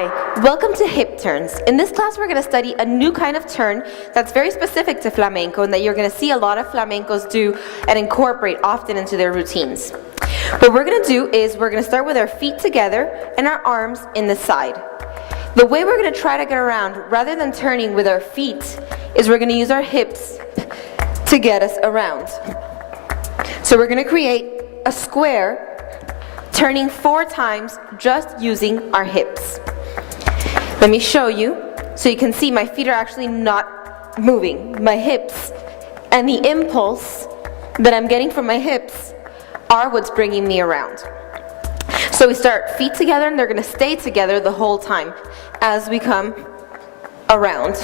Hi, welcome to hip turns. In this class, we're going to study a new kind of turn that's very specific to flamenco and that you're going to see a lot of flamencos do and incorporate often into their routines. What we're going to do is we're going to start with our feet together and our arms in the side. The way we're going to try to get around, rather than turning with our feet, is we're going to use our hips to get us around. So we're going to create a square, turning 4 times just using our hips. Let me show you so you can see my feet are actually not moving. My hips and the impulse that I'm getting from my hips are what's bringing me around. So we start feet together and they're going to stay together the whole time as we come around.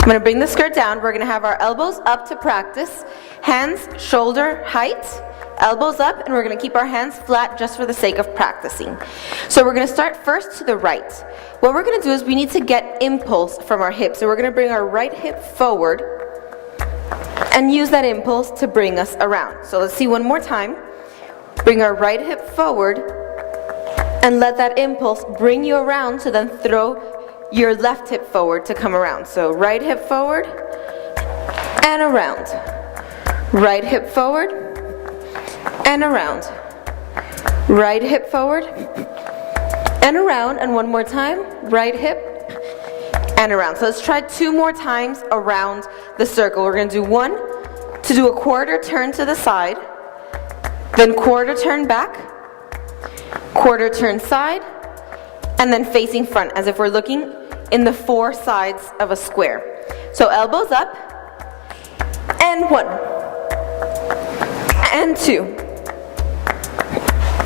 I'm going to bring the skirt down. We're going to have our elbows up to practice, hands shoulder height, elbows up, and we're going to keep our hands flat just for the sake of practicing. So we're going to start first to the right. What we're going to do is we need to get impulse from our hips. So we're going to bring our right hip forward and use that impulse to bring us around. So let's see one more time. Bring our right hip forward and let that impulse bring you around, so then throw your left hip forward to come around. So right hip forward and around. Right hip forward and around. Right hip forward and around, and one more time, right hip and around. So let's try 2 more times around the circle. We're going to do 1 to do a quarter turn to the side, then quarter turn back, quarter turn side, and then facing front as if we're looking in the 4 sides of a square. So elbows up, and 1, and 2,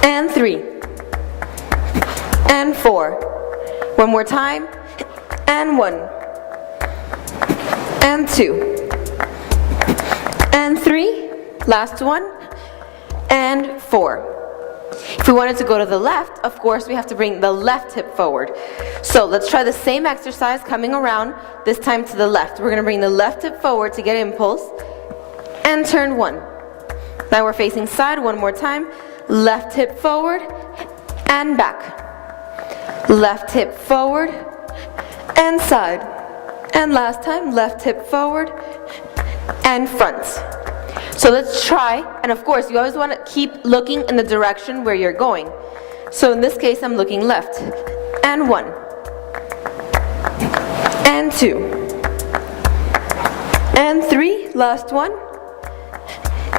and 3, and 4. One more time, and 1, and 2, and 3, last one, and 4. If we wanted to go to the left, of course, we have to bring the left hip forward. So let's try the same exercise coming around, this time to the left. We're going to bring the left hip forward to get impulse, and turn 1. Now we're facing side, one more time. Left hip forward and back. Left hip forward and side. And last time, left hip forward and front. So let's try, and of course you always want to keep looking in the direction where you're going. So in this case I'm looking left, and 1, and 2, and 3, last one,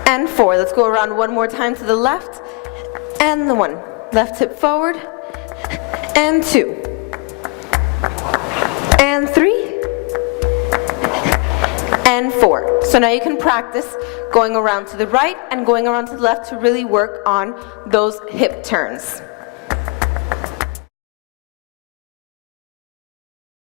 and 4. Let's go around one more time to the left, and the 1. Left hip forward, and 2, and 3, and 4. So now you can practice going around to the right and going around to the left to really work on those hip turns.